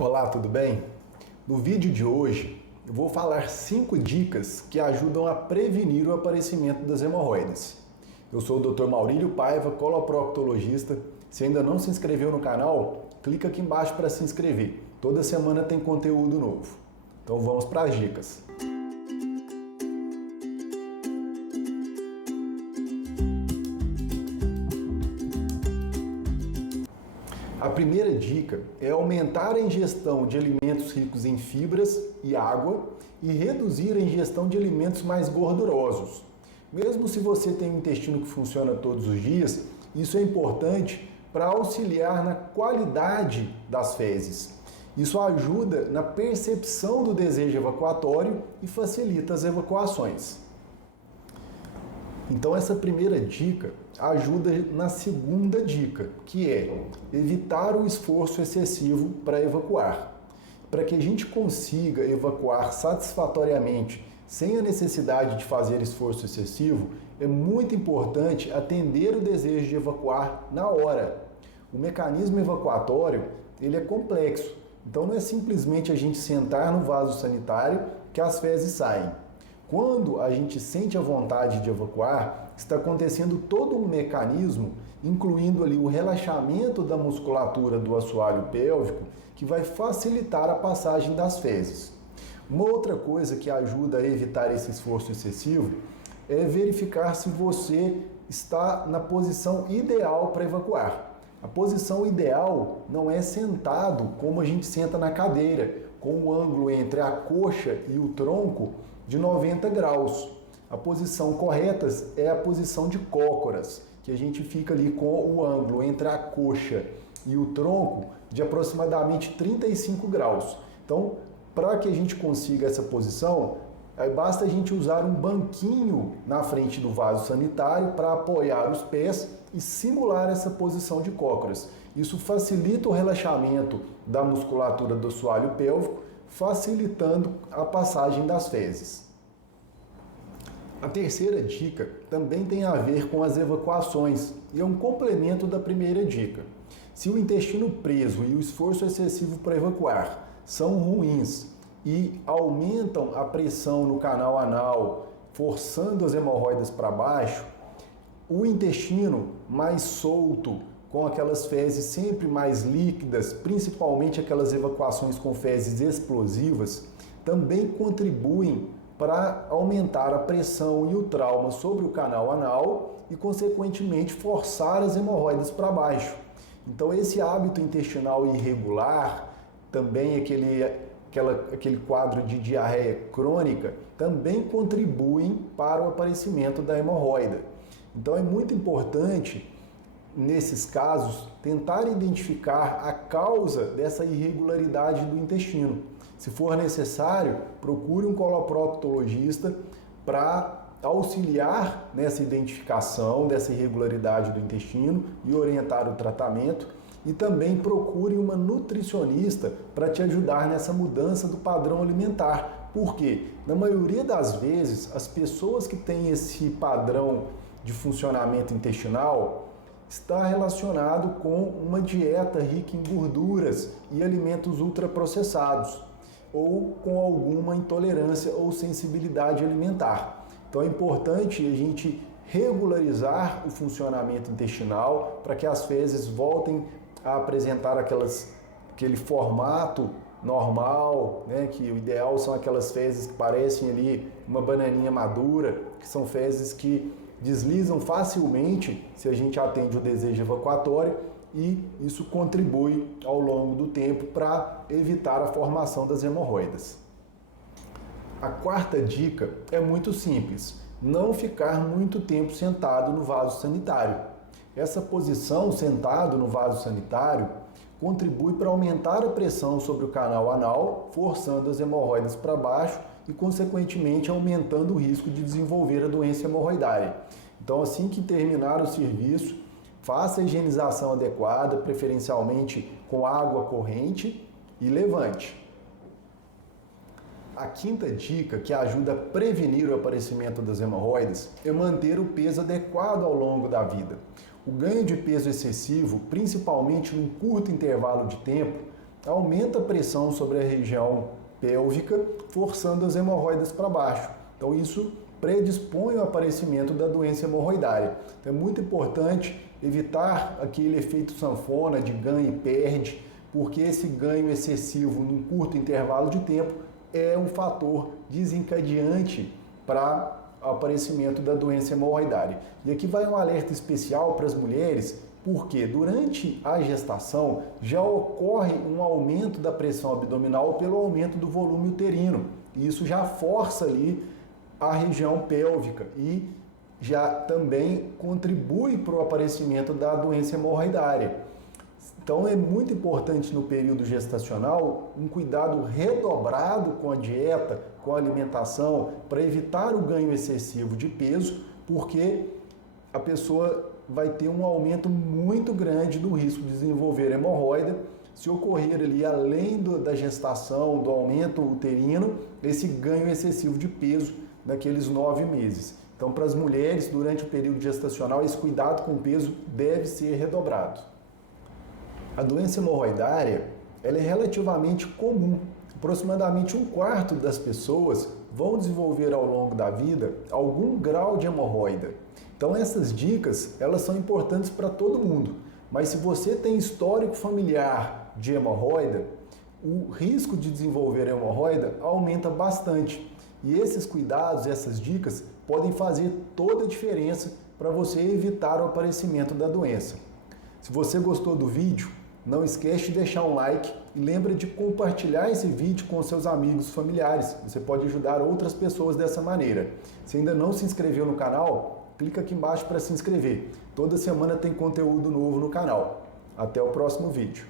Olá, tudo bem? No vídeo de hoje eu vou falar 5 dicas que ajudam a prevenir o aparecimento das hemorroidas. Eu sou o Dr. Maurílio Paiva, coloproctologista. Se ainda não se inscreveu no canal, clica aqui embaixo para se inscrever. Toda semana tem conteúdo novo. Então vamos para as dicas. A primeira dica é aumentar a ingestão de alimentos ricos em fibras e água e reduzir a ingestão de alimentos mais gordurosos. Mesmo se você tem um intestino que funciona todos os dias, isso é importante para auxiliar na qualidade das fezes. Isso ajuda na percepção do desejo evacuatório e facilita as evacuações. Então essa primeira dica ajuda na segunda dica, que é evitar o esforço excessivo para evacuar. Para que a gente consiga evacuar satisfatoriamente, sem a necessidade de fazer esforço excessivo, é muito importante atender o desejo de evacuar na hora. O mecanismo evacuatório, ele é complexo, então não é simplesmente a gente sentar no vaso sanitário que as fezes saem. Quando a gente sente a vontade de evacuar, está acontecendo todo um mecanismo, incluindo ali o relaxamento da musculatura do assoalho pélvico, que vai facilitar a passagem das fezes. Uma outra coisa que ajuda a evitar esse esforço excessivo é verificar se você está na posição ideal para evacuar. A posição ideal não é sentado como a gente senta na cadeira, com o ângulo entre a coxa e o tronco de 90 graus. A posição correta é a posição de cócoras, que a gente fica ali com o ângulo entre a coxa e o tronco de aproximadamente 35 graus. Então, para que a gente consiga essa posição, basta a gente usar um banquinho na frente do vaso sanitário para apoiar os pés e simular essa posição de cócoras. Isso facilita o relaxamento da musculatura do assoalho pélvico, facilitando a passagem das fezes. A terceira dica também tem a ver com as evacuações e é um complemento da primeira dica. Se o intestino preso e o esforço excessivo para evacuar são ruins e aumentam a pressão no canal anal, forçando as hemorroidas para baixo, o intestino mais solto, com aquelas fezes sempre mais líquidas, principalmente aquelas evacuações com fezes explosivas, também contribuem para aumentar a pressão e o trauma sobre o canal anal e, consequentemente, forçar as hemorroidas para baixo. Então, esse hábito intestinal irregular, também aquele quadro de diarreia crônica, também contribuem para o aparecimento da hemorroida. Então, é muito importante, nesses casos, tentar identificar a causa dessa irregularidade do intestino. Se for necessário, procure um coloproctologista para auxiliar nessa identificação dessa irregularidade do intestino e orientar o tratamento. E também procure uma nutricionista para te ajudar nessa mudança do padrão alimentar. Porque, na maioria das vezes, as pessoas que têm esse padrão de funcionamento intestinal está relacionado com uma dieta rica em gorduras e alimentos ultraprocessados, ou com alguma intolerância ou sensibilidade alimentar. Então é importante a gente regularizar o funcionamento intestinal para que as fezes voltem a apresentar aquele formato normal, né, que o ideal são aquelas fezes que parecem ali uma bananinha madura, que são fezes que deslizam facilmente se a gente atende o desejo evacuatório, e isso contribui ao longo do tempo para evitar a formação das hemorroidas. A quarta dica é muito simples: não ficar muito tempo sentado no vaso sanitário. Essa posição, sentado no vaso sanitário, contribui para aumentar a pressão sobre o canal anal, forçando as hemorroidas para baixo e, consequentemente, aumentando o risco de desenvolver a doença hemorroidária. Então, assim que terminar o serviço, faça a higienização adequada, preferencialmente com água corrente, e levante. A quinta dica, que ajuda a prevenir o aparecimento das hemorroidas, é manter o peso adequado ao longo da vida. O ganho de peso excessivo, principalmente num curto intervalo de tempo, aumenta a pressão sobre a região pélvica, forçando as hemorroidas para baixo. Então isso predispõe ao aparecimento da doença hemorroidária. Então é muito importante evitar aquele efeito sanfona de ganha e perde, porque esse ganho excessivo num curto intervalo de tempo é um fator desencadeante para o aparecimento da doença hemorroidária. E aqui vai um alerta especial para as mulheres, porque durante a gestação já ocorre um aumento da pressão abdominal pelo aumento do volume uterino. E isso já força ali a região pélvica e já também contribui para o aparecimento da doença hemorroidária. Então é muito importante no período gestacional um cuidado redobrado com a dieta, com a alimentação, para evitar o ganho excessivo de peso, porque a pessoa vai ter um aumento muito grande do risco de desenvolver hemorroida. Se ocorrer ali, além da gestação, do aumento uterino, esse ganho excessivo de peso naqueles 9 meses. Então, para as mulheres, durante o período gestacional, esse cuidado com o peso deve ser redobrado. A doença hemorroidária ela é relativamente comum. Aproximadamente 1/4 das pessoas vão desenvolver ao longo da vida algum grau de hemorroida. Então essas dicas elas são importantes para todo mundo, mas se você tem histórico familiar de hemorroida, o risco de desenvolver hemorroida aumenta bastante. E esses cuidados, essas dicas podem fazer toda a diferença para você evitar o aparecimento da doença. Se você gostou do vídeo, não esquece de deixar um like e lembra de compartilhar esse vídeo com seus amigos e familiares. Você pode ajudar outras pessoas dessa maneira. Se ainda não se inscreveu no canal, clica aqui embaixo para se inscrever. Toda semana tem conteúdo novo no canal. Até o próximo vídeo.